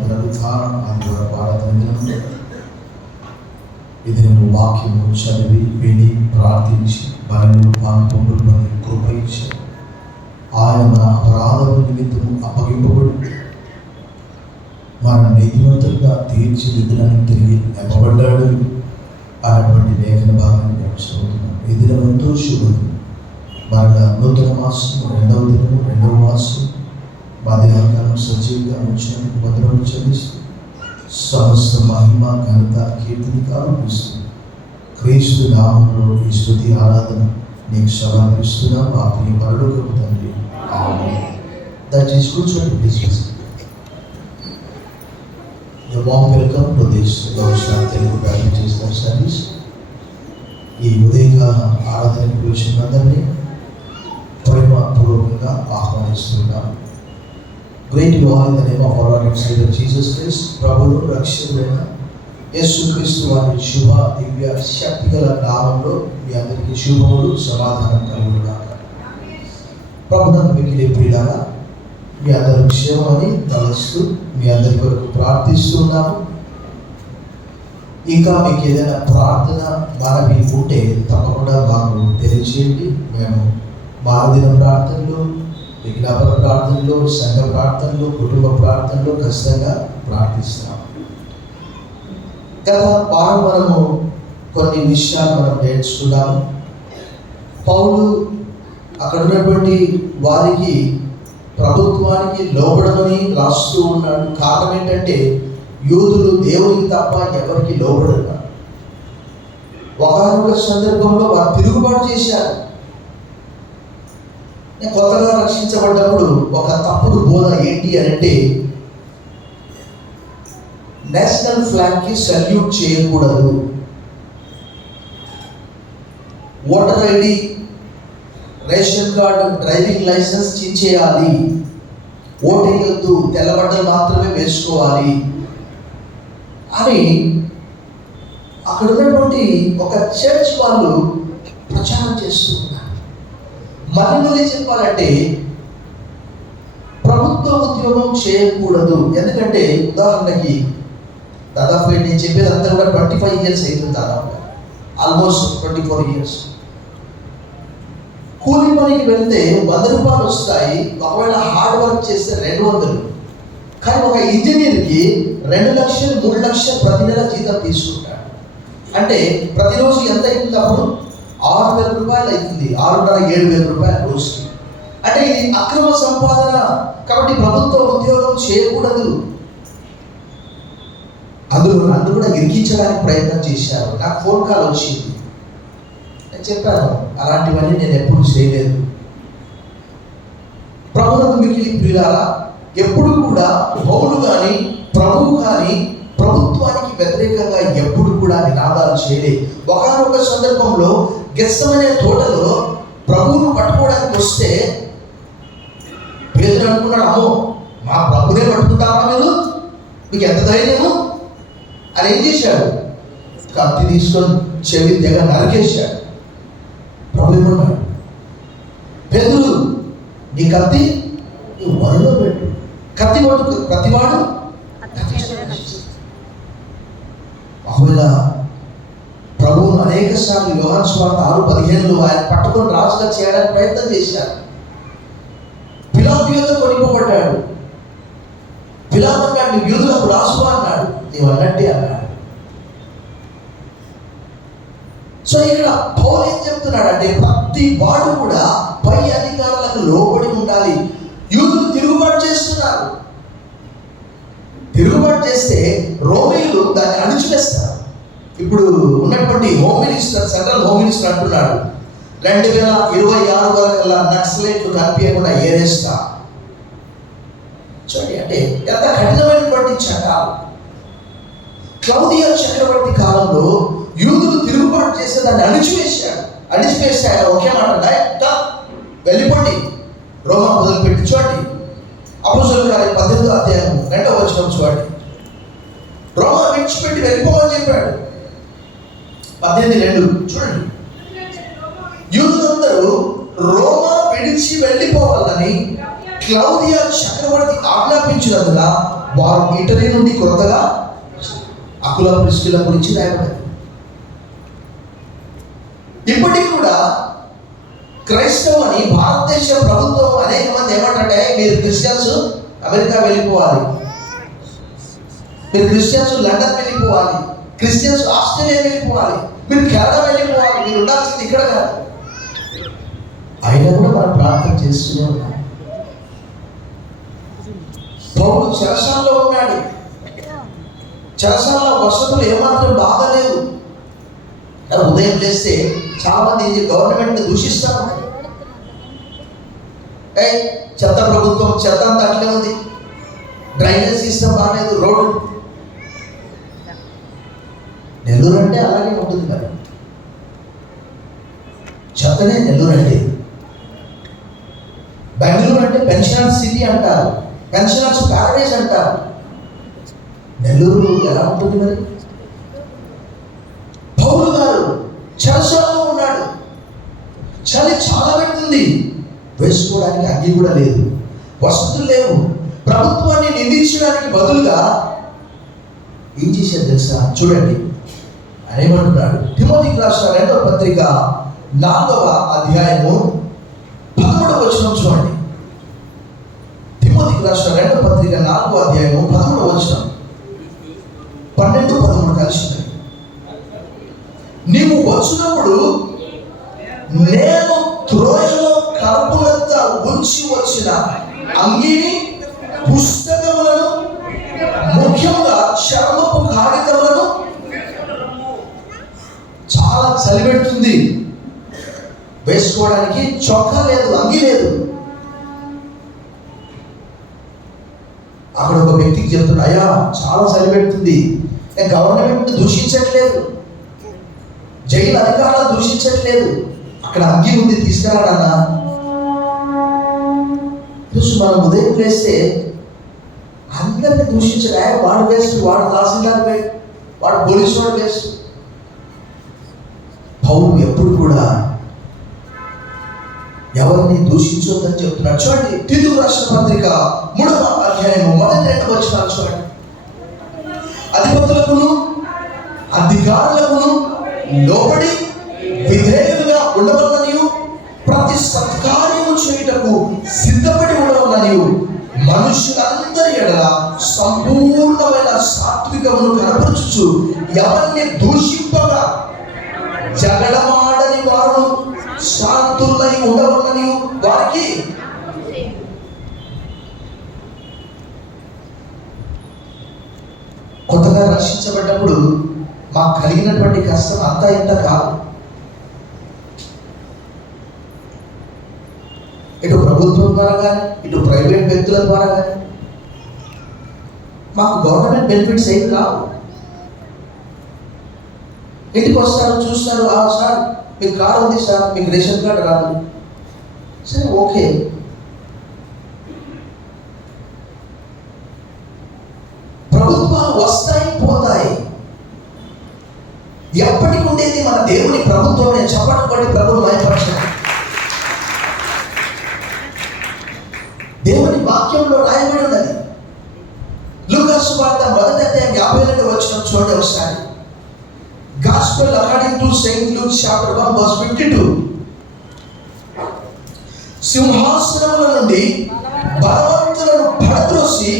పునరుద్ధానం అది కూడా పాడతాను. ఇది నువ్వు వాక్యము చదివి విని ప్రార్థించి బలము పాల్పొందుకుని కృప ఇచ్చి ఆయన అపరాధము నిమిత్తము అప్పగింపబడి మన నీతివంతులుగా తీర్చిదిద్దులను తిరిగి నింపబడ్డాడు అన్నటువంటి లేఖన భాగాన్ని మేము చదువుతున్నాం. ఈ దినమంతో శుభము. మరలా నూతన మాసము రెండవ మాసం మధ్యాహ్నం సజీవంగా ఉంచినందుకు వందనములు చెల్లిస్తూ సమస్త మహిమ ఘనత కీర్తిని ఆరోపిస్తూ క్రీస్తు నామంలో ఈ స్తుతి ఆరాధన నీకు సమర్పిస్తున్నాం. ఆ ప్రియ పరలోకపు తండ్రి, ఆమేన్. దయచేసి కూర్చోండి please. A warm welcome to this Gaushal Telugu Baptist service. ఈ ఉదయకాల ఆరాధనకు వచ్చిన అందరినీ ప్రేమపూర్వకంగా ఆహ్వానిస్తున్నాం. Greet you all in the name of our Lord and Savior Jesus Christ. ప్రభువు రక్షకుడైన యేసుక్రీస్తు వారి శుభ దివ్య శక్తిగల నామంలో మీ అందరికీ శుభములు సమాధానం కలుగునుగాక. ప్రభునందు మిక్కిలి ప్రియులారా, మీ అందరూ క్షేమమని తలస్తూ మీ అందరి కొరకు ప్రార్థిస్తున్నాము. ఇంకా మీకు ఏదైనా ప్రార్థన మనవి ఉంటే తప్పకుండా మాకు తెలియజేయండి. మేము మానదిన ప్రార్థనలు, విజ్ఞాపన ప్రార్థనలు, సంఘ ప్రార్థనలు, కుటుంబ ప్రార్థనలు ఖచ్చితంగా ప్రార్థిస్తాం. గత వారం మనము కొన్ని విషయాలు మనం నేర్చుకున్నాము. పౌలు అక్కడ ఉన్నటువంటి వారికి ప్రభుత్వానికి లోబడమని రాస్తూ ఉన్నాడు. కారణం ఏంటంటే యూదులు దేవునికి తప్ప ఎవరికి లోబడరు. ఒకనొక సందర్భంలో వారు తిరుగుబాటు చేశారు. కొత్తగా రక్షించబడ్డప్పుడు ఒక తప్పుడు బోధ ఏంటి అంటే నేషనల్ ఫ్లాగ్కి సల్యూట్ చేయకూడదు, voter ID, ration card, driving licence చించేయాలి, ఓటేయొద్దు, తెల్లబట్టలు మాత్రమే వేసుకోవాలి అని అక్కడ ఉన్నటువంటి ఒక చర్చ్ వాళ్ళు ప్రచారం చేస్తూ ఉన్నారు. మళ్ళీ చెప్పాలంటే ప్రభుత్వ ఉద్యోగం చేయకూడదు. ఎందుకంటే ఉదాహరణకి దాదాపు నేను చెప్పేది అంతా కూడా 25 years అవుతుంది, దాదాపు ఆల్మోస్ట్ 24 years. కూలి పనికి వెళ్తే 100 రూపాయలు వస్తాయి. ఒకవేళ హార్డ్ వర్క్ చేస్తే 200. కానీ ఒక ఇంజనీర్కి 2 లక్షలు 3 లక్షలు ప్రతి నెల జీతం తీసుకుంటాడు. అంటే ప్రతిరోజు ఎంత అవుతుంది? అప్పుడు 6,000 రూపాయలు అవుతుంది. 6,500-7,000 రూపాయలు రోజుకి. అంటే ఇది అక్రమ సంపాదన. కాబట్టి ప్రభుత్వ ఉద్యోగం చేయకూడదు. అందులో నన్ను కూడా ఇరికించడానికి ప్రయత్నం చేశారు. నాకు ఫోన్ కాల్ వచ్చింది. నేను చెప్పాను, అలాంటివన్నీ నేను ఎప్పుడు చేయలేదు. ప్రభువుకు మిక్కిలి ప్రియులారా, ఎప్పుడు కూడా పౌలు కానీ ప్రభువు కానీ ప్రభుత్వానికి వ్యతిరేకంగా ఎప్పుడు కూడా నినాదాలు చేయలేదు. ఒకనొక సందర్భంలో గెత్సెమనే తోటలో ప్రభువును పట్టుకోవడానికి వస్తే పేదలు అనుకున్నాడు, అమ్మో మా ప్రభునే పట్టుకుంటారా మీరు, మీకు ఎంత ధైర్యము అని ఏం చేశాడు? కత్తి తీసుకొని చెవి తెగ నరికేశాడు. ప్రభు ఏమన్నాడు? పేదలు, నీ కత్తి నీ వరలో పెట్టు. కత్తి పట్టు ప్రతివాడు. ఒకవేళ ప్రభువును అనేక సార్లు యోహాను సువార్త 6:15 ఆయన పట్టుకొని రాజుగా చేయడానికి ప్రయత్నం చేశారు. పిలాతు యొద్ద కొనిపోబడ్డాడు. పిలాతు అన్నాడు, నీ యూదులకు రాజు అన్నాడు. నీవు అన్నట్టే అన్నాడు. సో ఇక్కడ పౌలు ఏం చెప్తున్నాడు అంటే ప్రతి వాడు కూడా పై అధికారులకు లోబడి ఉండాలి. యూదులు తిరుగుబాటు చేస్తున్నారు. తిరుగుబాటు చేస్తే రోమీయులు దాన్ని అణిచివేస్తారు. ఇప్పుడు ఉన్నటువంటి home minister, central home minister అంటున్నాడు 2026 వరకల్లా నక్సలైట్లు కనిపించకుండా ఏరేస్తా. చూడండి, అంటే ఎంత కఠినమైనటువంటి చట్టాలు. క్లౌదియా చక్రవర్తి కాలంలో యూదులు తిరుగుబాటు చేస్తే దాన్ని అణిచివేస్తే ఆయన ఒకే మాట, వెళ్ళిపోండి, రోమా మొదలుపెట్టి. చూడండి, అపోస్తలుల కార్యం 18వ అధ్యాయం 2వ వచనం చూడండి. రోమా విడిచిపెట్టి వెళ్ళిపోమని చెప్పాడు. 18:2 చూడండి. యూదులందరూ రోమా విడిచి వెళ్ళిపోవాలని క్లౌదియా చక్రవర్తి ఆజ్ఞాపించినందున వారు ఇటలీ నుండి కొత్తగా అకుల ప్రిస్కిల గురించి రాయబడింది. ఇప్పటికి కూడా క్రైస్తవుని భారతదేశ ప్రభుత్వం అనేక మంది ఏమంటే, మీరు క్రిస్టియన్స్ అమెరికా వెళ్ళిపోవాలి, మీరు క్రిస్టియన్స్ లండన్ వెళ్ళిపోవాలి, క్రిస్టియన్స్ ఆస్ట్రేలియా వెళ్ళిపోవాలి, మీరు కెనడా వెళ్ళిపోవాలి, మీరు ఉండాల్సింది ఇక్కడ కాదు. అయినా కూడా మనం ప్రార్థన చేస్తూనే ఉన్నాం. పౌలు చెరసాలలో ఉన్నాడు. చెరసాలలో వసతులు ఏమాత్రం బాగాలేవు. ఉదయం లేస్తే చాలా మంది గవర్నమెంట్ దూషిస్తాను, చెత్త ప్రభుత్వం, చెత్త అంతా అట్లే ఉంది, డ్రైనేజ్ సిస్టమ్ బాగాలేదు, రోడ్డు. నెల్లూరు అంటే అలాగే ఉంటుంది కదా, చెత్తనే నెల్లూరు అంటే. బెంగళూరు అంటే పెన్షనర్స్ సిటీ అంటారు, పెన్షనర్స్ ప్యారడైజ్ అంటారు. నెల్లూరు ఎలా ఉంటుంది మరి? పౌలు గారు చెరసాలలో ఉన్నాడు. చలి చాలా పెడుతుంది, వేసుకోవడానికి అగ్గి కూడా లేదు, వసతులు లేవు. ప్రభుత్వాన్ని నిందించడానికి బదులుగా ఏం చేశారు తెలుసా? చూడండి, ఆయన ఏమంటున్నాడు. తిమోతికి రాసిన 2వ పత్రిక 4వ అధ్యాయము 13వ వచనం చూడండి. తిమోతికి రాసిన 2వ పత్రిక 4వ అధ్యాయము 13వ వచనం. 12, 13 కలిసి. నీవు వచ్చినప్పుడు నేను త్రోయలో కడుపునంతా ఉంచి వచ్చిన అంగీని, పుస్తకములను, ముఖ్యంగా చర్మపు కాగితములను. చాలా చలి పెడుతుంది, వేసుకోవడానికి చొక్కా లేదు, అంగీ లేదు. అక్కడ ఒక వ్యక్తికి చెప్తున్నాడు, అయ్యా చాలా చలి పెడుతుంది, నేను గవర్నమెంట్ దూషించట్లేదు, జైలు అధికారులు దూషించట్లేదు, అక్కడ అంగీ ఉంది తీసుకురాడన్నా. చూసి మనం ఉదయం వేస్తే అందరినీ దూషించడా, వాడు వేస్ట్, వాడు తహసీల్దార్ వేస్ట్, వాడు పోలీసు వాడు వేస్ట్. పౌలు ఎప్పుడు కూడా ఎవరిని దూషించొద్దని చెప్తున్నాడు. చూడండి, తీతుకు రాసిన పత్రిక 3వ అధ్యాయము 1-2 వచనాలు చూడండి. అధిపతులకును అధికారులకును లోబడి విధేయులుగా ఉండవలననియు, ప్రతి సత్కార్యము చేయుటకు సిద్ధపడి ఉండవలననియు, మనుషులందరి ఎడల సంపూర్ణమైన సాత్వికమును కనపరచుచు, ఎవరిని దూషింపగా జగడమాడని వారు శాంతులై ఉండవలనని వారికి. కొత్తగా రక్షించబడ్డప్పుడు మాకు కలిగినటువంటి కష్టం అంతా ఇంత కాదు. ఇటు ప్రభుత్వం ద్వారా కానీ, ఇటు ప్రైవేట్ వ్యక్తుల ద్వారా కానీ మాకు గవర్నమెంట్ బెనిఫిట్స్ ఏం కావు. ఇంటికి వస్తారు, చూస్తారు, సార్ మీకు కారు ఉంది సార్, మీకు రేషన్ కార్డు రాదు, సరే ఓకే. ప్రభుత్వాలు వస్తాయి పోతాయి, ఎప్పటికి ఉండేది మన దేవుని ప్రభుత్వమే. చప్పట్లు పడి ప్రభుత్వం మహిమపరచాలి. దేవుని వాక్యంలో రాయబడి ఉన్నది. లూకా సువార్త 1వ అధ్యాయం 52వ వచనం చూడండి ఒకసారి. Gospel according to Saint Luke chapter 1 verse 52. సింహాసనముల నుండి బలవంతులను పడద్రోసి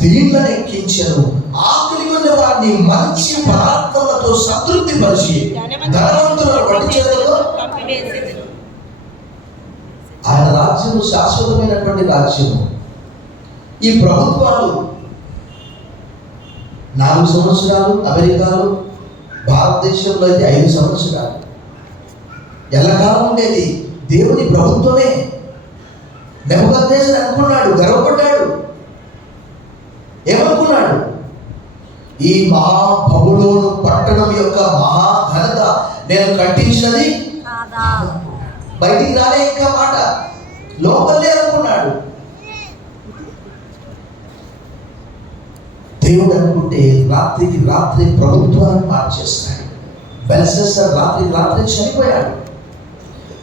దీనులను ఎక్కించెను, ఆకలి ఉన్న వారిని మంచి పదార్థములతో సంతృప్తి పరిచి ధనవంతులను వడ్డీ చేతులతో పంపివేసెను. ఆయన రాజ్యము శాశ్వతమైనటువంటి రాజ్యము. ఈ ప్రభుత్వాలు 4 సంవత్సరాలు, అమెరికాలో, భారతదేశంలో అయితే 5 సంవత్సరాలు ఎల్లకాలం ఉండేది దేవుని ప్రభుత్వమే. నెబుకద్నెజరు అనుకున్నాడు, గర్వపడ్డాడు. ఏమనుకున్నాడు? ఈ మహాబబులోను పట్టణం యొక్క మహాఘనత నేను కట్టించినది బయటికి రాలే. ఇంకా మాట లోపలే అనుకున్నాడు. దేవుడు అనుకుంటే రాత్రికి రాత్రి ప్రభుత్వాన్ని మార్చేస్తాడు. బెల్షస్సర్ రాత్రికి రాత్రి చనిపోయాడు.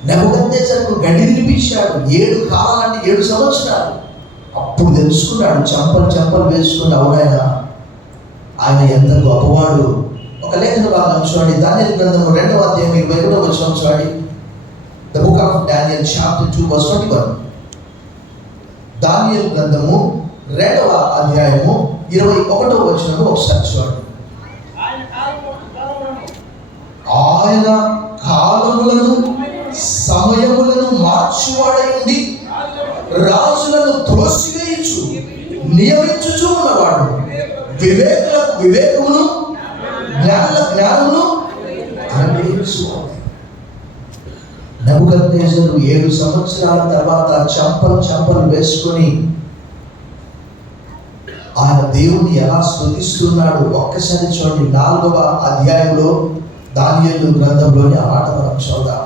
నెబుకద్నెజరుకు గడ్డి వినిపించాడు. 7 కాలాలంటే 7 సంవత్సరాలు. అప్పుడు తెలుసుకున్నాడు, చంపలు వేసుకుని అవునాయన ఆయన ఎంత గొప్పవాడు. ఒక లేఖన భాగం చూడండి, దానియేలు గ్రంథం 2వ అధ్యాయం 21వ వచనం చూడండి. The book of Daniel chapter 2 verse 21. దానియేలు గ్రంథము 2వ అధ్యాయము 21వ వచనం ఒకసారి చూడండి. ఆయన కాలములను సమయములను మార్చువాడై ఉండి రాజులను త్రోసివేయచ్చు నియమించుచూ ఉన్నవాడు, వివేకులకు వివేకమును జ్ఞానులకు జ్ఞానమును అనుగ్రహించువాడు. నెబుకద్నెజరు 7 సంవత్సరాల తర్వాత చంపలు వేసుకొని ఆయన దేవుని ఎలా స్తుతిస్తున్నాడు ఒక్కసారి చూడండి. 4వ అధ్యాయంలో దానియేలు గ్రంథంలోని ఆ మాట మనం చూద్దాం.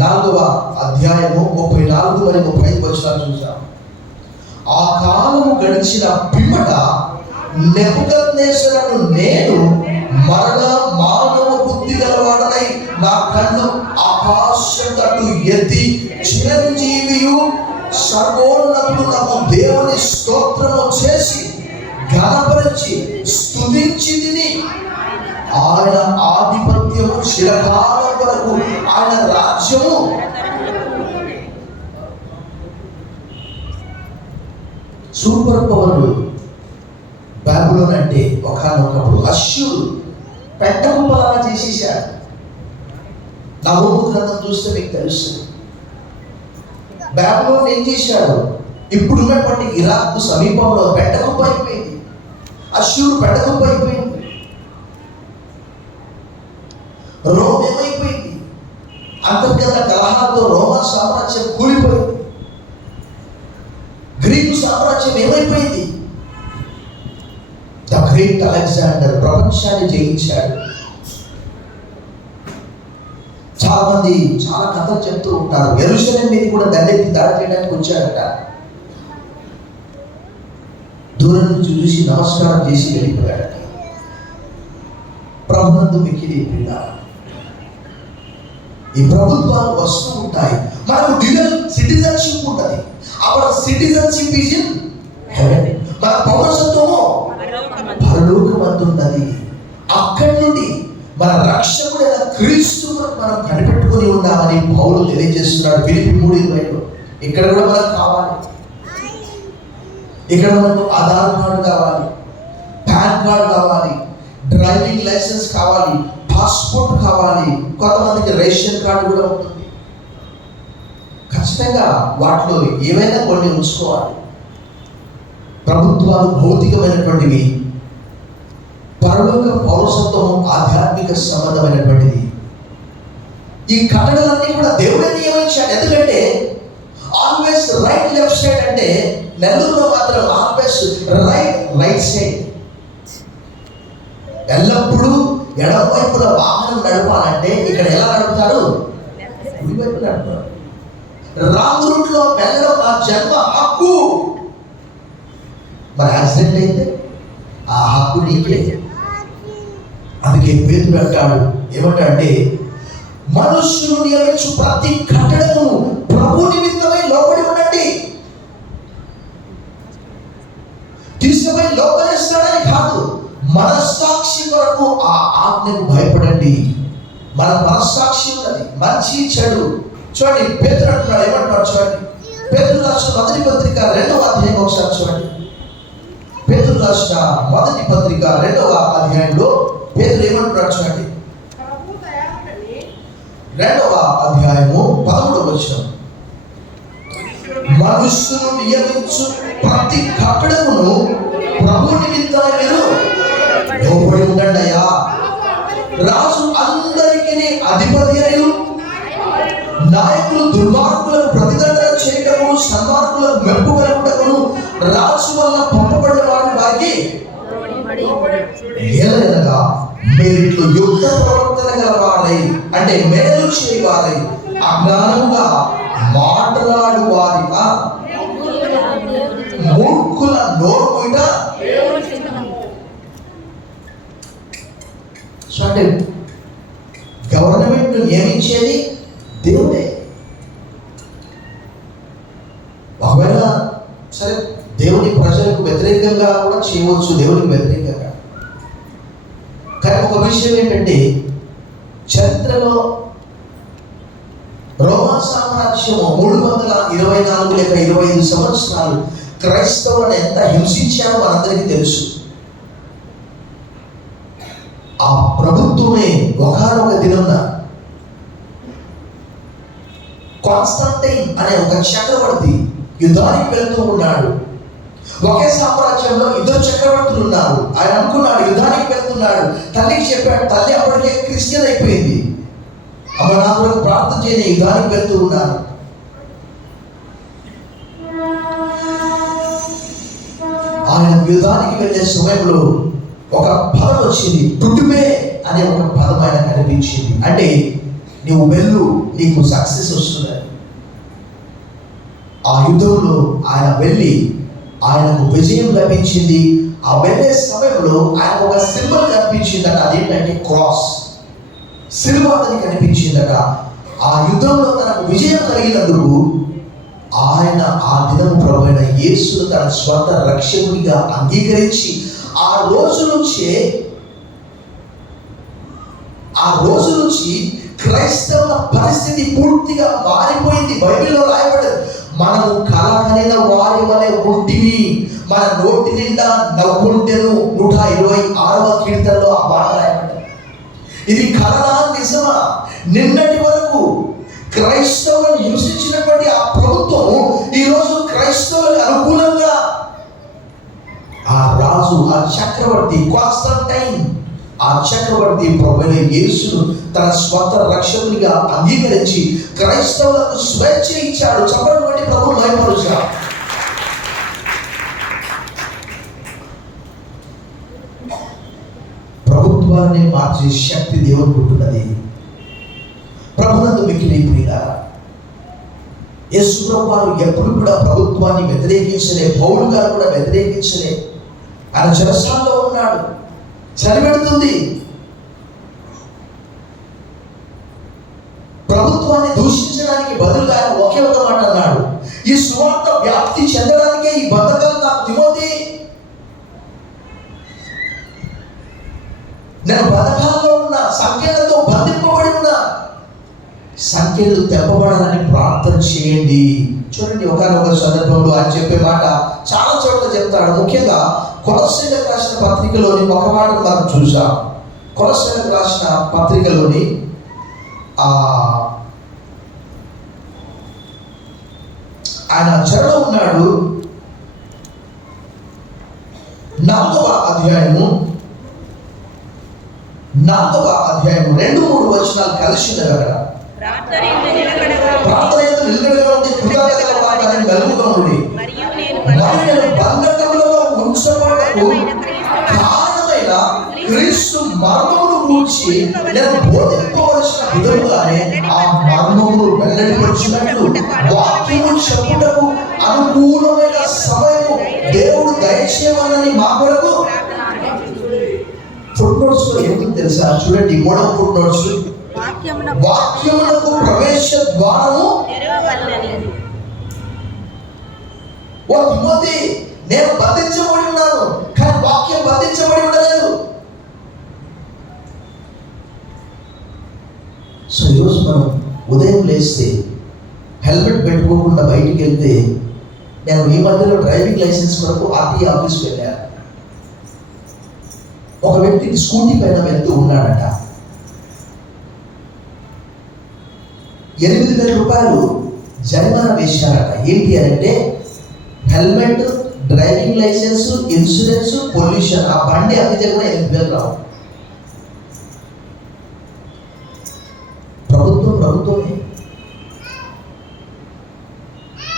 4వ అధ్యాయము 34 మరియు 35 వచనాలు చూసాం. ఆ కాలము గడిచిన పిమ్మట నెబుకద్నెజరును నేను మరలా మానవ బుద్ధి గలవాడనై నా కన్ను ఆకాశం తట్టు ఎత్తి చిరంజీవియు సర్వోన్నతులకు దేవుని స్తోత్రము చేసి ఘనపరిచి స్తుతించి తిని ఆయన ఆధిపత్యము చిరకాలం వరకు ఆయన రాజ్యము సూపర్ పవర్ బాబులోన్ అంటే ఒకనొకప్పుడు అష్షూరు పెట్టకుప్పలాగా చేసేసాడు. నహూము గ్రంథం చూస్తే మీకు తెలుస్తుంది. బాబులోన్ ఏం చేశాడు? ఇప్పుడున్నటువంటి ఇరాక్ సమీపంలో పెట్టకుప్ప అయిపోయింది. అష్షూరు పెట్టకుప్ప అయిపోయింది. రోమ్ ఏమైపోయింది? అంతర్గత కలహాలతో రోమా సామ్రాజ్యం కూలిపోయింది. గ్రీకు సామ్రాజ్యం ఏమైపోయింది? ద గ్రేట్ అలెగ్జాండర్ ప్రపంచాన్ని జయించాడు. చాలా మంది చాలా కథలు చెప్తూ ఉంటారు. యెరూషలేం మీద కూడా దండెత్తి దాడి చేయడానికి వచ్చాడట. దూరం నుంచి చూసి నమస్కారం చేసి వెళ్ళిపోయాడట. ప్రభునందు మిక్కిలి ప్రియులారా, ఈ ప్రభుత్వాలు వస్తూ ఉంటాయి. మనకు డ్యూయల్ సిటిజన్షిప్ ఉంటుంది. Hour citizenship is in heaven. మన పౌరసత్వము పరలోకమందు ఉన్నది. అక్కడి నుండి మన రక్షకుడైన క్రీస్తును మనం కనిపెట్టుకొని ఉన్నామని పౌలు తెలియజేస్తున్నాడు ఫిలిప్పీ 3:20. ఇక్కడ కూడా మనకు కావాలి. ఇక్కడ మనకు ఆధార్ కార్డు కావాలి, పాన్ కార్డు కావాలి, డ్రైవింగ్ లైసెన్స్ కావాలి, పాస్పోర్ట్ కావాలి, కొంతమందికి రేషన్ కార్డు కూడా ఉంటుంది. ఖచ్చితంగా వాటిలో ఏవైనా కొన్ని ఉంచుకోవాలి. ప్రభుత్వాలు భౌతికమైనటువంటివి, పరలోక పౌరసత్వం ఆధ్యాత్మిక సంబంధమైనటువంటిది. ఈ కట్టడలన్నీ కూడా దేవుడే నియమించాడు. ఎందుకంటే ఆల్వేస్ రైట్ లెఫ్ట్ సైడ్ అంటే నెల్లూరులో మాత్రం ఆల్వేస్ రైట్ సైడ్. ఎల్లప్పుడూ ఎడమ వైపున వాహనం నడపాలంటే ఇక్కడ ఎలా నడుపుతారు? కుడి వైపు నడుపుతారు. రాంగ్ రూట్ లో వెళ్ళడం నా జన్మ హక్కు. మరి యాక్సిడెంట్ అయితే ఆ హక్కు నీకే. అందుకే పేతురు అంటాడు, ఏమంటాడంటే మనుష్యులు నియమించు ప్రతి కట్టడము ప్రభు నిమిత్తమై లోబడి ఉండండి. తీసుకుపోయి లోపలేస్తాడని కాదు, మనస్సాక్షి కొరకు ఆ ఆజ్ఞకు భయపడండి. మన మనస్సాక్షి ఉన్నది, మంచి చెడు. చూడండి పేతురు అంటున్నాడు, ఏమంటున్నాడు చూడండి. పేతురు రాసిన మొదటి పత్రిక 2వ అధ్యాయం ఒకసారి చూడండి. పేతురు రాసిన మొదటి పత్రిక 2వ అధ్యాయంలో పేతురు ఏమంటున్నాడు చూడండి. 2వ అధ్యాయము 13వ వచనం. మనుష్యులు నియమించు ప్రతి కట్టడమును ప్రభు నిమిత్తం మీరు లోబడి ఉండండి అయ్యా. రాజు అందరికీ అధిపతి అయ్యు, నాయకులు దుర్మార్గులకు ప్రతిదండన చేయటము, సన్మార్గులకు మెప్పు కలుగుటము, రాజు వల్ల పంపబడిన వారి వారికి ఏలనగా మీరు యుక్త ప్రవర్తన గలవారై అంటే మేలు చేయవారై అజ్ఞానంగా మాట్లాడు వారి మూర్ఖుల నోరుట. అంటే గవర్నమెంట్ నియమించేది దేవుడే. ఒకవేళ సరే ప్రజలకు వ్యతిరేకంగా కూడా చేయవచ్చు, దేవునికి వ్యతిరేకంగా. కానీ ఒక విషయం ఏంటంటే, చరిత్రలో రోమా సామ్రాజ్యము 324 లేక 25 సంవత్సరాలు క్రైస్తవులను ఎంత హింసించారో మనందరికీ తెలుసు. ఆ ప్రభుత్వమే ఒకనొక దినంన కాన్స్టంటైన్ అనే ఒక చక్రవర్తి యుద్ధానికి వెళ్తూ ఉన్నాడు. ఒకే సామ్రాజ్యంలో 2 చక్రవర్తులు ఉన్నారు. ఆయన అనుకున్నాడు యుద్ధానికి వెళ్తున్నాడు. తల్లికి చెప్పాడు. తల్లి అప్పటికే క్రిస్టియన్ అయిపోయింది. అమ్మ నా కొరకు ప్రార్థన చేయని, యుద్ధానికి వెళ్తూ ఉన్నాను. ఆయన యుద్ధానికి వెళ్ళే సమయంలో ఒక పదం వచ్చింది, టుటుమే అనే ఒక పదం ఆయన కనిపించింది. అంటే నువ్వు వెళ్ళు, నీకు సక్సెస్ వస్తుంది. ఆ యుద్ధంలో ఆయన వెళ్ళి ఆయనకు విజయం లభించింది. ఆ వెళ్ళే సమయంలో ఆయన ఒక సింబల్ కనిపించిందట. అదేంటంటే క్రాస్, సిలువ అతనికి కనిపించిందట. ఆ యుద్ధంలో తనకు విజయం కలిగినందుకు ఆయన ఆ దినం ప్రభువైన యేసును తన స్వంత రక్షకుడిగా అంగీకరించి ఆ రోజు నుంచి క్రైస్తవుల పరిస్థితి పూర్తిగా మారిపోయింది. బైబిల్లో రాయబడింది, మనము కలకలిన వారి వలె ఉంటిమి, మన నోటి నిండా నవ్వుంటెను. 126వ కీర్తనలో ఆ మాట రాయబడింది. ఇది కలనా నిజమా? నిన్నటి వరకు క్రైస్తవులను హింసించినటువంటి ఆ ప్రభుత్వం ఈరోజు క్రైస్తవులకు అనుకూలంగా ఆ రాజు, ఆ చక్రవర్తి కాన్స్టంటైన్, ఆ చక్రవర్తి ప్రభువైన యేసును తన స్వంత రక్షకునిగా అంగీకరించి క్రైస్తవులకు స్వేచ్ఛ ఇచ్చాడు. చెప్పటువంటి ప్రభు మహిమపరుచా. ప్రభుత్వాన్ని మార్చే శక్తి దేవునికి ఉంటున్నది. ప్రభునందు మిక్కిలి ప్రియులారా, యేసు ప్రభు వారు ఎప్పుడు కూడా ప్రభుత్వాన్ని వ్యతిరేకించలే. పౌలు గారు కూడా వ్యతిరేకించలే. ఆయన చెరసాలలో ఉన్నాడు, చలిపెడుతుంది. ప్రభుత్వాన్ని దూషించడానికి బదులుగా ఆయన ఒకే ఒక మాట అన్నాడు, ఈ సువార్త వ్యాప్తి చెందడానికే ఈ బంధకాలు నాకు తిమోతి. నేను బంధకాల్లో ఉన్నా, సంఖ్యలతో బంధింపబడి ఉన్నా, సంఖ్యలు తెప్పబడాలని ప్రార్థన చేయండి. చూడండి, ఒకనొక సందర్భంలో ఆయన చెప్పే మాట చాలా చోట్ల చెప్తాడు. ముఖ్యంగా కొలస్సీలకు రాసిన పత్రికలోని ఒక మాట మనం చూసాం. కొలస్సీలకు రాసిన పత్రికలోని ఆయన చెరలో ఉన్నాడు. 4వ అధ్యాయము 2-3 వచనాలు కలిసి ఉన్నది. అక్కడ ప్రార్థన యందు నిలకడగా ఉండి కృతజ్ఞతల వాగ్దానాన్ని మెలుగుగా ఉండి మరియు నేను బంధకములలో ఉంచబడకు కారణమైన క్రీస్తు మర్మమును గూర్చి నేను బోధింపవలసిన విధముగానే ఆ మర్మమును వెల్లడిపరిచినట్లు వాక్యము చెప్పుటకు అనుకూలమైన సమయము దేవుడు దయచేయమని మా కొరకు ఫుట్ నోట్స్ లో ఏముంది తెలుసా? చూడండి, 3వ ఫుట్ నోట్స్, వాక్యమునకు ప్రవేశ ద్వారము తెరవవలెనని. ఓ తిమోతి, నేను బంధించబడి ఉన్నాను, కానీ వాక్యం బంధించబడి ఉండలేదు. సో ఈరోజు మనం ఉదయం లేస్తే హెల్మెట్ పెట్టుకోకుండా బయటికి వెళ్తే, నేను ఈ మధ్యలో డ్రైవింగ్ లైసెన్స్ కొరకు ఆర్టీఏ ఆఫీస్కి వెళ్ళాను. ఒక వ్యక్తి స్కూటీ పైన వెళ్తూ ఉన్నాడట. 8,000 రూపాయలు జరిమానా వేశారట. ఏంటి అంటే helmet, driving licence, insurance, pollution, ఆ బండి అన్ని దగ్గర 8,000 రావు. ప్రభుత్వమే.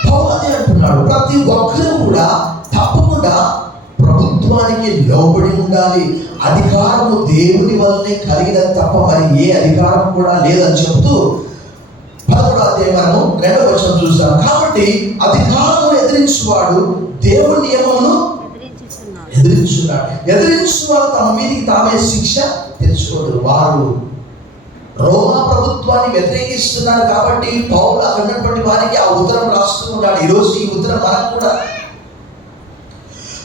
పౌలు అదే అంటున్నాడు, ప్రతి ఒక్కరూ కూడా తప్పకుండా ప్రభుత్వానికి లోబడి ఉండాలి. అధికారము దేవుని వల్లనే కలిగినది తప్ప మరి ఏ అధికారం కూడా లేదని చెబుతూ 11వ అధ్యాయం మనము 2వ వచనం చూస్తాం. కాబట్టి అధికారము ఎదిరించువాడు దేవుని నియమమును ఎదిరించున్నాడు. ఎదిరించువాడు తమ మీదికి తామే శిక్ష తెచ్చుకోడు. వారు రోమా ప్రభుత్వాన్ని వ్యతిరేకిస్తున్నారు కాబట్టి పౌలు అన్నటువంటి వారికి ఆ ఉత్తరం రాస్తూ ఉన్నాడు. ఈరోజు ఈ ఉత్తరం మనకు కూడా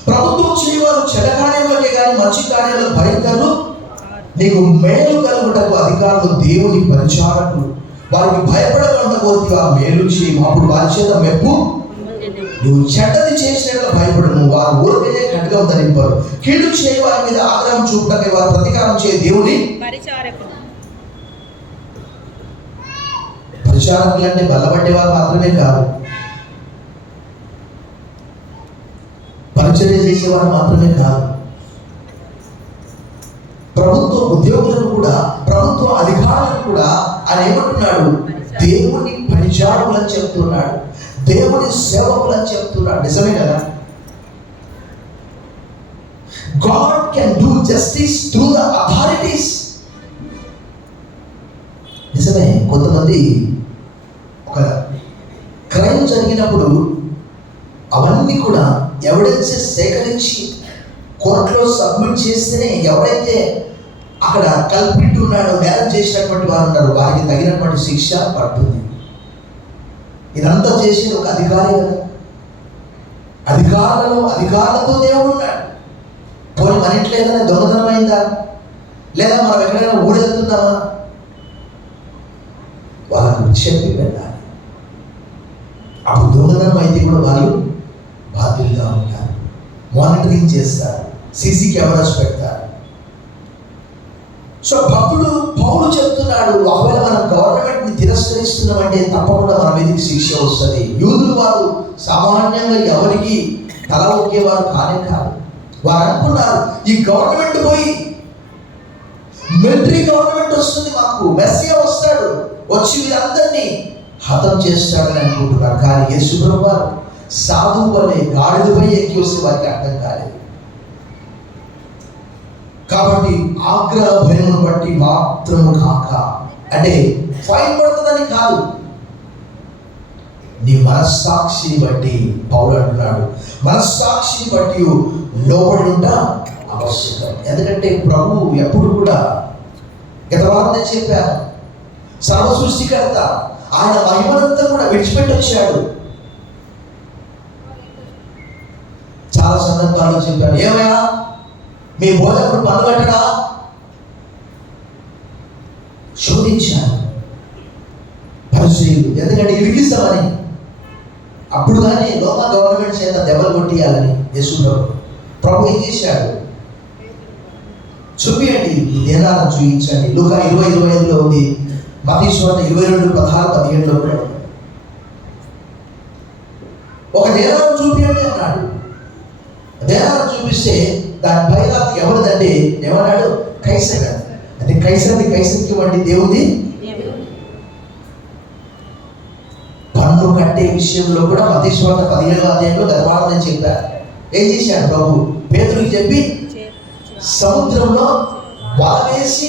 ప్రభుత్వం చేయవారు చెడ్డ కార్యములకే కానీ మంచి కార్యాలకు భయంకరులు, నీకు మేలు కలుగుటకు అధికారులు దేవుని పరిచారకులు, వారికి భయపడకుండా కోరి ఆ మేలు చేయము, అప్పుడు వారి చేత మెప్పు. నువ్వు చెడ్డది చేసినట్లు భయపడము, వారు ఊరికే ఖడ్గం ధరింపరు. కీడు చేయ వారి మీద ఆగ్రహం చూపడానికి వారు ప్రతీకారం చేయ దేవుని పరిచారకులు అంటే బలపడ్డే వారు మాత్రమే కాదు, పరిచర్య చేసేవారు మాత్రమే కాదు, ప్రభుత్వ ఉద్యోగులను కూడా, ప్రభుత్వ అధికారులను కూడా ఆయన ఏమంటున్నాడు? దేవుని పరిచారకులని చెప్తున్నాడు, దేవుని సేవకులని చెప్తున్నాడు. నిజమే కదా? God can do justice through the authorities. నిజమే. కొంతమంది ఒక క్రైమ్ జరిగినప్పుడు అవన్నీ కూడా ఎవిడెన్సెస్ సేకరించి కోర్టులో సబ్మిట్ చేస్తేనే ఎవరైతే అక్కడ కల్పిట్ ఉన్నాడో, నేరం చేసినటువంటి వారు ఉన్నారు, వారికి తగినటువంటి శిక్ష పడుతుంది. ఇదంతా చేసేది ఒక అధికారి కదా. అధికారులతో దేవుడు ఉన్నాడు. పోనీ మన ఇంట్లో ఏదైనా దొంగతనం అయిందా, లేదా మనం ఎక్కడైనా ఊరెళ్తున్నామా, వాళ్ళకు చెప్పి వెళ్ళాలి. అప్పుడు దొంగతనం అయితే కూడా వాళ్ళు బాధ్యులుగా ఉంటారు, మానిటరింగ్ చేస్తారు, సీసీ కెమెరాస్ పెడతారు. సో భక్తుడు పౌలు చెప్తున్నాడు, ఒకవేళ మనం గవర్నమెంట్ని తిరస్కరిస్తున్నామంటే తప్పకుండా మన మీదకి శిక్ష వస్తుంది. యూదులు వారు సామాన్యంగా ఎవరికి తల ఒక్కేవారు కానే కాదు. వారు అనుకున్నారు, ఈ గవర్నమెంట్ పోయి మిలిటరీ గవర్నమెంట్ వస్తుంది, మాకు మెస్సియా వస్తాడు, వచ్చి వీరందరినీ హతం చేస్తాడని అనుకుంటున్నారు. కానీ యేసు ప్రభువు సాధువు వలె గాడిదపై ఎక్కి వస్తే వారికి అర్థం కాలేదు. కాబట్టి ఆగ్రహ భయమును బట్టి మాత్రము కాక, అంటే ఫైన్ పడుతుందని కాదు, నీ మనస్సాక్షిని బట్టి పౌలు అంటున్నాడు, మనస్సాక్షిని బట్టి లోబడి ఉంటా అవశ్యకం. ఎందుకంటే ప్రభు ఎప్పుడు కూడా, గత వారం నేను చెప్పాను, సర్వ సృష్టికర్త, ఆయన మహిమనంతా కూడా విడిచిపెట్టి వచ్చాడు. చాలా సందర్భాల్లో చెప్పాను, ఏమయ్యా మీ బోధకుడు పన్ను కట్టడా? శోధించాను పరిచయులు, ఎందుకంటే ఇరికిస్తామని. అప్పుడు కానీ లోక గవర్నమెంట్ చేత దెబ్బలు కొట్టియాలని యేసు ప్రభు ఏం చేశాడు? చూపియండి, దేనాలను చూపించండి. లూకా 20:25లో ఉంది, మత్తయి సువార్త 22:16-17లో కూడా ఒక దేనాలను చూపియండి అన్నాడు. దేనాలను చూపిస్తే దాని పైన ఎవరిదంటే ఏమన్నాడు? కైసర్. అంటే కైసర్కి వంటి దేవుడి. పన్ను కట్టే విషయంలో కూడా మత్తయి సువార్త 17వ గత వారం నేను చెప్పాను. ఏం చేశాడు ప్రభు? పేతురుకి చెప్పి సముద్రంలో వల వేసి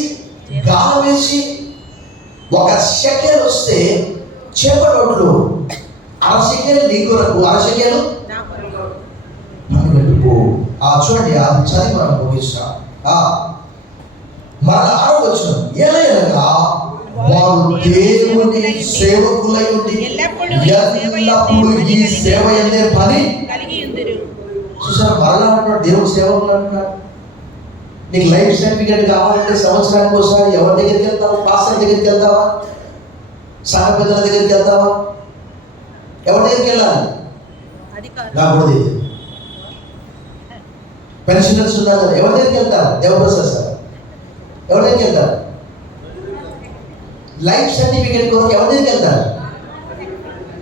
గాల వేసి ఒక షెకెల్ వస్తే చేప నోట్లు, అరశెకెల్ నీ కొరకు, అరశెకెల్ పన్ను కట్టుకో. చూడండి, అది చదివి మనం ముగిస్తాం. మన 6వ వచనం, ఏలయనగా వారు దేవుని సేవకులై ఉండి ఎల్లప్పుడూ ఈ సేవ ఎందే పని చూసారా? మరలా అంటున్నాడు, దేవుని సేవకులు అంటున్నాడు. నీకు లైఫ్ సర్టిఫికేట్ కావాలంటే సంవత్సరానికి ఒకసారి ఎవరి దగ్గరికి వెళ్తావా? పాస్టర్ దగ్గరికి వెళ్తావా? సంఘ పెద్దల దగ్గరికి వెళ్తావా? ఎవరి దగ్గరికి వెళ్ళాలి? నాకు పెన్షనర్స్ ఉన్నారు కదా, ఎవరి దగ్గరికి వెళ్తారు? దేవప్రసాద్ సార్ ఎవరి దగ్గరికి వెళ్తారు? లైఫ్ సర్టిఫికేట్ కొరకు ఎవరి దగ్గరికి వెళ్తారు?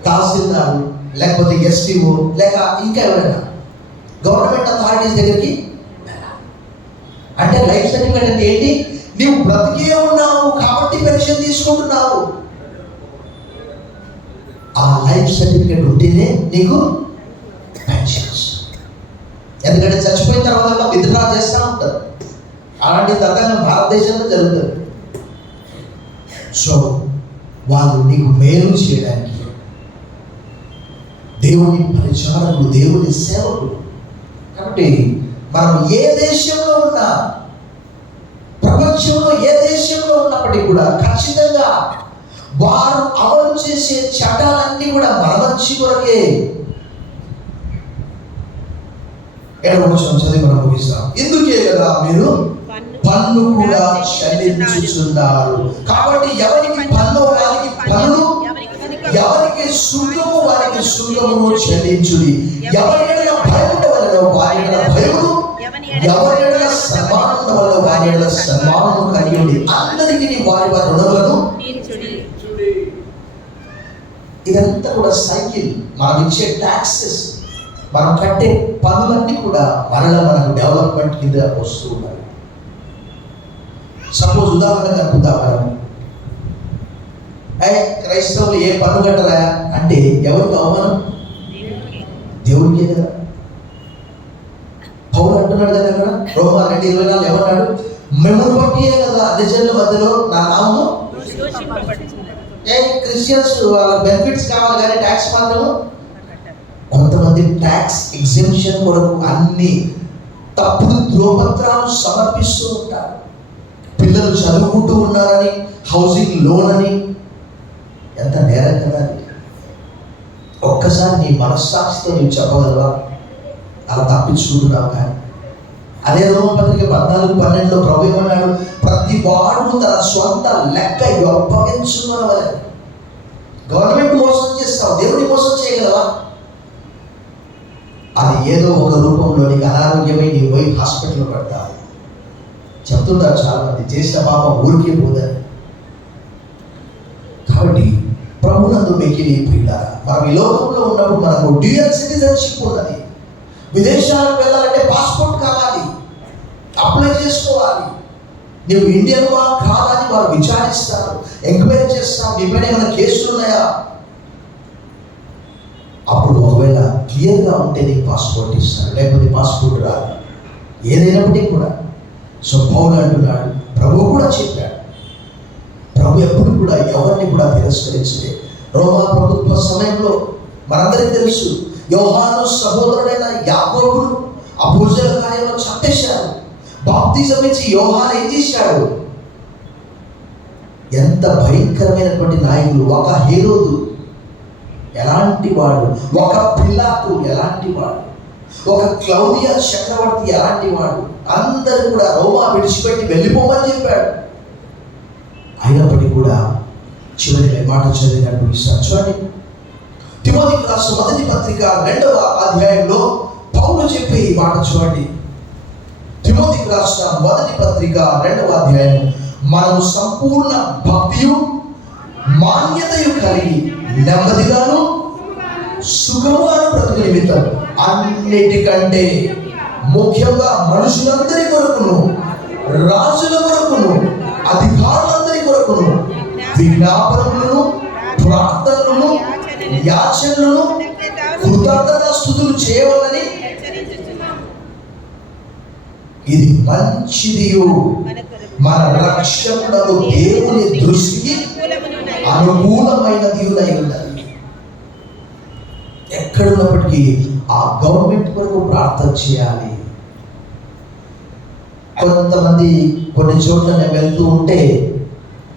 తహసీల్దార్, లేకపోతే ఎస్టీఓ, లేక ఇంకా ఎవరైనా గవర్నమెంట్ అథారిటీస్ దగ్గరికి. అంటే లైఫ్ సర్టిఫికేట్ అంటే ఏంటి? నీవు బ్రతికే ఉన్నావు కాబట్టి పెన్షన్ తీసుకుంటున్నావు. ఆ లైఫ్ సర్టిఫికేట్ ఉంటేనే నీకు పెన్షన్స్. ఎందుకంటే చచ్చిపోయిన తర్వాత విత్డ్రా చేస్తూ ఉంటారు. అలాంటి తతంగం భారతదేశంలో జరుగుతుంది. సో వాళ్ళు నీకు మేలు చేయడానికి దేవుని పరిచారకులు, దేవుని సేవకులు. కాబట్టి మనం ఏ దేశంలో ఉన్నా, ప్రపంచంలో ఏ దేశంలో ఉన్నప్పటికీ కూడా ఖచ్చితంగా వారు అమలు చేసే చట్టాలన్నీ కూడా మన మంచి కొరకే. 7వ వచనం చదివి మనం ముగిస్తాం. ఇందుకే కదా మీరు పన్ను కూడా చెల్లించుచున్నారు. కాబట్టి ఎవరికి పన్ను వారికి పన్ను, ఎవరికి సుంకము వారికి సుంకమును చెల్లించుడి. ఎవరికైనా భయపడవలెనో వారి భయమును, ఎవరికైనా సన్మానం వల్ల వారి సన్మానము కలిగి అందరికీ వారి వారి రుణములను. ఇదంతా కూడా సైకిల్. మనం ఇచ్చే ట్యాక్సెస్, మనం కట్టే పనులన్నీ కూడా మరలా మనకు డెవలప్మెంట్ కింద వస్తూ ఉన్నాయి. సపోజ్ ఉదాహరణగా అనుకుందాం, మనం క్రైస్తవులు ఏ పన్ను కట్టరా అంటే ఎవరికి అవమానం? దేవుడికే కదా. పౌలు అంటున్నాడు కదా అక్కడ రోమా 2:24 ఏమన్నాడు? మిమ్మల్ని బట్టియే కదా అన్యజనుల మధ్యలో నా నామము. క్రిస్టియన్స్ వాళ్ళ బెనిఫిట్స్ కావాలి కానీ ట్యాక్స్ మాత్రము. కొంతమంది ట్యాక్స్ ఎగ్జెంప్షన్ కొరకు అన్ని తప్పుడు ధ్రువపత్రాలు సమర్పిస్తూ ఉంటారు. పిల్లలు చదువుకుంటూ ఉన్నారని, హౌసింగ్ లోన్ అని. ఎంత నేరం కదా. ఒక్కసారి నీ మనస్సాక్షితో నువ్వు చెప్పగలవా అలా తప్పించుకుంటున్నావు? కానీ అదే రోమపత్రిక 14:12 ప్రభు ఏమన్నాడు? ప్రతి వాడు తన స్వంత లెక్క అప్పగించుకోవాలి. గవర్నమెంట్ మోసం చేస్తావు, దేవుని మోసం చేయగలవా? అది ఏదో ఒక రూపంలో నీకు అనారోగ్యమై నీ పోయి హాస్పిటల్లో పడతావు. చెప్తుంటారు చాలా మంది, చేసిన పాపం ఊరికే పోదని. కాబట్టి ప్రభునందు మిక్కిలి ప్రియులారా, మనం ఈ లోకంలో ఉన్నప్పుడు మనకు డ్యూయల్ సిటిజన్షిప్ ఉన్నది. విదేశాలకు వెళ్ళాలంటే పాస్పోర్ట్ కావాలి, అప్లై చేసుకోవాలి. నువ్వు ఇండియన్ వా కాదని వారు విచారిస్తారు, ఎంక్వైరీ చేస్తారు. మీ పైన ఏమైనా కేసులు ఉన్నాయా? అప్పుడు ఒకవేళ క్లియర్గా ఉంటే నీకు పాస్పోర్ట్ ఇస్తారు, లేకపోతే పాస్పోర్ట్ రాదు. ఏదైనప్పటికీ కూడా సో పౌలు అంటున్నాడు, ప్రభు కూడా చెప్పాడు, ప్రభు ఎప్పుడు కూడా ఎవరిని కూడా తిరస్కరించలేదు. రోమా ప్రభుత్వ సమయంలో మనందరికీ తెలుసు, యోహాను సహోదరుడైన యాకోబును అపోస్తలుల కార్యంలో చంపేశారు. బాప్తిజం ఇచ్చి యోహాను ఏం చేశాడు? ఎంత భయంకరమైనటువంటి నాయకులు! ఒక హేరోదు ఎలాంటి వాడు, ఒక పిలాతు ఎలాంటి వాడు, ఒక క్లౌదియా చక్రవర్తి ఎలాంటి వాడు. అందరూ కూడా రోమా విడిచిపెట్టి వెళ్ళిపోమని చెప్పాడు. అయినప్పటికీ కూడా చివరి మాట చదివినట్టు ఇస్తారు. చూడండి, తిమోతికి రాసిన 1వ పత్రిక 2వ అధ్యాయంలో పౌలు చెప్పే ఈ మాట చూడండి. తిమోతికి రాసిన 1వ పత్రిక 2వ అధ్యాయం, మనము సంపూర్ణ భక్తియు మాన్యతయు కలిగి నెమ్మదిగాను సుఖముగాను బ్రతుకు నిమిత్తం అన్నిటికంటే ముఖ్యంగా మనుషులందరి కొరకును, రాజుల కొరకును, అధికారులందరి కొరకును విజ్ఞాపనములను, ప్రార్థనలను, యాచనలను, కృతజ్ఞతా స్తుతులు చేయవాలని ఇది మంచిదియు మన రక్షకుడగు దేవుని దృష్టికి అనుకూలమైనది ఉన్నది. ఎక్కడున్నప్పటికీ ఆ గవర్నమెంట్ కొరకు ప్రార్థన చేయాలి. కొంతమంది కొన్ని చోట్ల నేను వెళ్తూ ఉంటే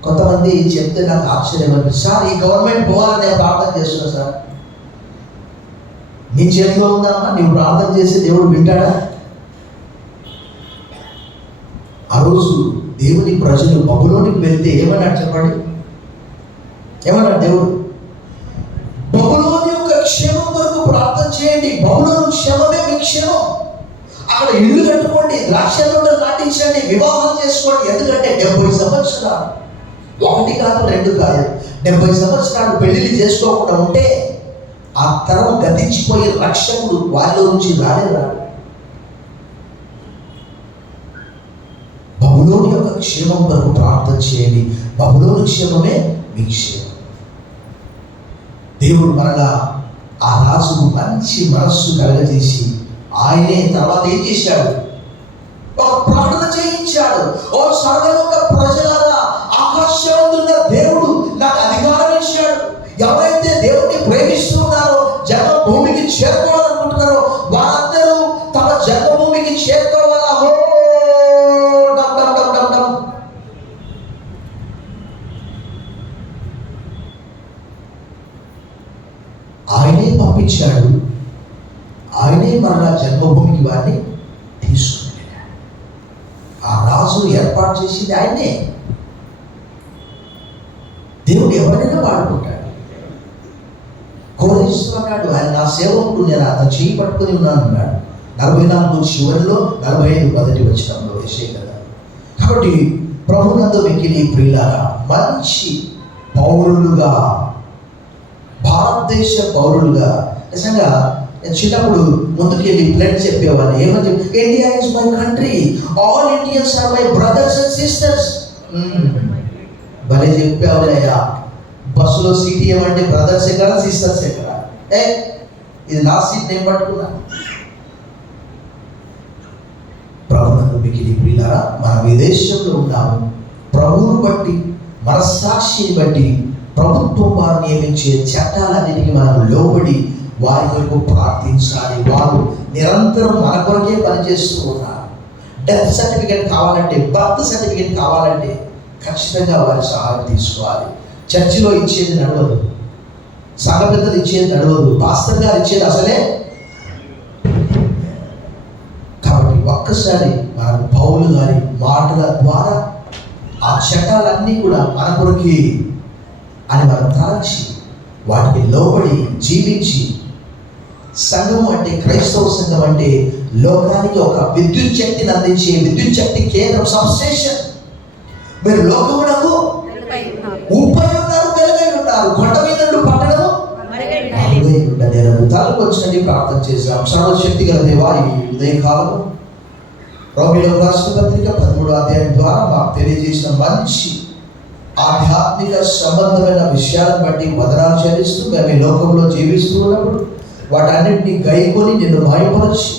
కొంతమంది చెప్తే నాకు ఆశ్చర్యం అనిపిస్తుంది. సార్, ఈ గవర్నమెంట్ పోవాలని నేను ప్రార్థన చేస్తున్నా సార్. నీ చేతిలో ఉందమ్మా, నీవు ప్రార్థన చేసి దేవుడు వింటాడా? ఆ రోజు దేవుని ప్రజలు బబులోనికి వెళ్తే ఏమన్నాడు చెప్పండి? ఏమన్నాడు దేవుడు? బబులోని యొక్క క్షేమం కొరకు ప్రార్థన చేయండి. బబులోని క్షేమమే మీ క్షేమం. అక్కడ ఇల్లు కట్టుకోండి, ద్రాక్ష తోటలు నాటించండి, వివాహం చేసుకోండి. ఎందుకంటే 70 సంవత్సరాలు, 1 కాదు 2 కాదు, 70 సంవత్సరాలు పెళ్లిళ్ళు చేసుకోకుండా ఉంటే ఆ తరం గతించిపోయే రక్షకుడు వారిలో నుంచి రాడు. బబులోని యొక్క క్షేమం కొరకు ప్రార్థన చేయండి. బబులోని క్షేమమే మీ క్షేమం. దేవుడు మరలా ఆ రాజుకు మంచి మనస్సు కలగజేసి ఆయనే తర్వాత ఏం చేశాడు? ఒక ప్రార్థన చేయించాడు. ఓ సర్వలోక ప్రజలారా, ఆకాశమందున్న దేవుడు నాకు అధికారం ఇచ్చాడు. ఎవరైతే దేవుడిని ప్రేమిస్తున్నారో, జన్మభూమికి చేరుకోవాలనుకుంటున్నారో వారందరూ తమ జన్మభూమికి చేరుకోవాలా. ఆయనే పంపించాడు, ఆయనే మరలా జన్మభూమికి వారిని రాజును ఏర్పాటు చేసింది ఆయనే. దేవుడు ఎవరైనా వాడుకుంటాడు. కోరేస్తూ అన్నాడు, ఆయన నా సేవకుడు, నేను అతను చేయి పట్టుకుని ఉన్నాను అన్నాడు. 44 చివరిలో 45 మొదటి వచనంలో వేసే కదా. కాబట్టి ప్రభునందు మిక్కిలి ప్రియులారా, మంచి పౌరులుగా, భారతదేశ పౌరులుగా, నిజంగా నేను చిన్నప్పుడు ముందుకెళ్ళి ప్లేట్ చెప్పేవాళ్ళు. ఏమని చెప్పి, India is my country, all Indians are my brothers and sisters. భలే చెప్పేవాళ్ళయ్యా. బస్సులో సీట్ ఏమంటే బ్రదర్స్ ఎక్కడ, సిస్టర్స్ ఎక్కడ? ఇది నా సీట్, నేను పట్టుకున్నా. ప్రభువును మిక్కిలి ప్రియులారా, మన విదేశంలో ఉన్నాము. ప్రభువును బట్టి, మనస్సాక్షిని బట్టి ప్రభుత్వం వారు నియమించే చట్టాలన్నిటికీ మనం లోబడి వారి కొరకు ప్రార్థించాలి. వారు నిరంతరం మన కొరకే పనిచేస్తూ ఉన్నారు. డెత్ సర్టిఫికేట్ కావాలంటే, బర్త్ సర్టిఫికేట్ కావాలంటే ఖచ్చితంగా వారి సహాయం తీసుకోవాలి. చర్చిలో ఇచ్చేది నడవదు, సంఘ పెద్దలు ఇచ్చేది నడవదు, పాస్టర్ గారు ఇచ్చేది అసలే. కాబట్టి ఒక్కసారి మన పౌలు గారి మాటల ద్వారా ఆ చట్టాలన్నీ కూడా మన కొరకి అని మనం తలచి వాటికి లోబడి జీవించి, సంఘం అంటే, క్రైస్తవ సంఘం అంటే లోకానికి ఒక విద్యుత్ శక్తిని అందించే విద్యుత్ శక్తి కేంద్రం, సబ్స్టేషన్. మీరు లోకమునకు ఉప్పై ఉన్నారు, వెలుగై ఉన్నారు. కొండ మీద పట్టణము తలకు వచ్చినట్టు ప్రార్థన చేశాం. సర్వశక్తి గల దేవా, ఈ ఉదయకాలము రోమిలకు రాసిన పత్రిక 13వ అధ్యాయం ద్వారా మాకు తెలియజేసిన మంచి ఆధ్యాత్మిక సంబంధమైన విషయాలను బట్టి వందనాలు చెల్లిస్తూ, మేము ఈ లోకంలో జీవిస్తూ ఉన్నప్పుడు వాటన్నింటినీ గైకొని నిన్ను మాయపరచి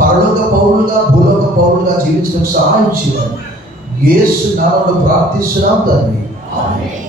పరలోక పౌరులుగా, భూలోక పౌరులుగా జీవించడం సహాయం చేయాలి. యేసు నామములో ప్రార్థిస్తున్నాం తండ్రి. ఆమేన్.